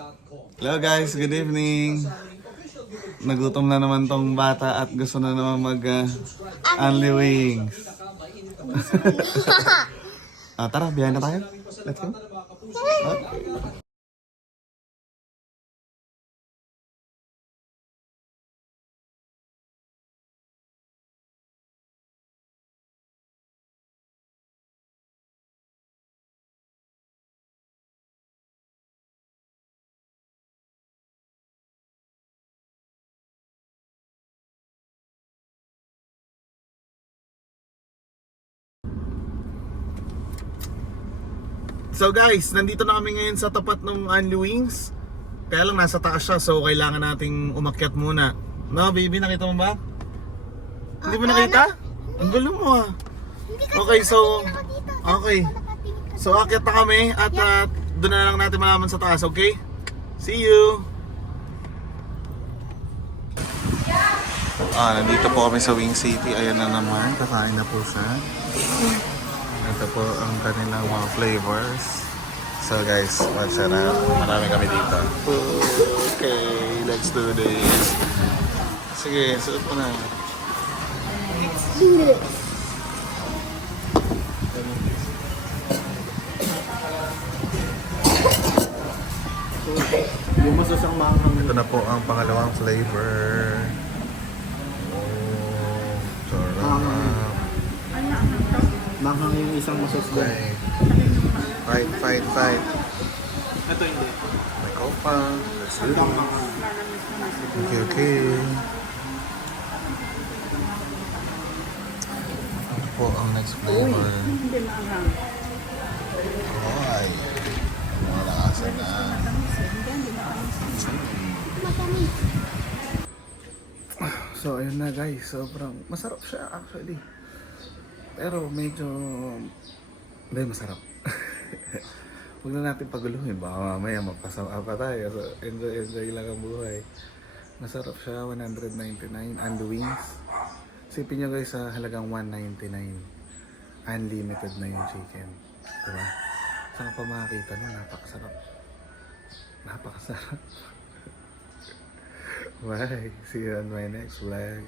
Hello guys, good evening. Nagutom na naman tong bata at gusto na naman mag only wings. Tara, biyahe na tayo. Let's go. Okay. So guys, nandito na kami ngayon sa tapat ng Only Wings. Kaya lang nasa taas siya, so kailangan nating umakyat muna. No, baby, nakita mo ba? Hindi mo nakita? Ang gulo mo ah. Okay, so okay. So akyat na kami at doon na lang natin malaman sa taas, okay? See you! Nandito po kami sa Wing City. Ayan na naman, kakain na po siya. Ito po ang kanilang mga flavors. So guys, watch na. Marami kami dito. Okay, let's do this. Sige, suot mo na. Let's do this. Yung masasang manghang. Ito na po ang pangalawang flavor. Oh, sarap. Manghang yung isang masasang. Okay. Fight. Ito hindi. May copa. Let's do this. Okay. Ito po ang next flavor. Ay. Malakasan na. So ayun na guys, sobrang masarap siya actually. Pero medyo hindi masarap. Huwag na natin paguluhin, baka mamaya magpasama pa tayo. So enjoy lang ang buhay. Masarap siya, 199 and the wings. Sipin nyo guys sa halagang 199. Unlimited na yung chicken. Diba? Saan ka pa makakita nun? Napakasarap. Napakasarap. Bye. See you on my next vlog.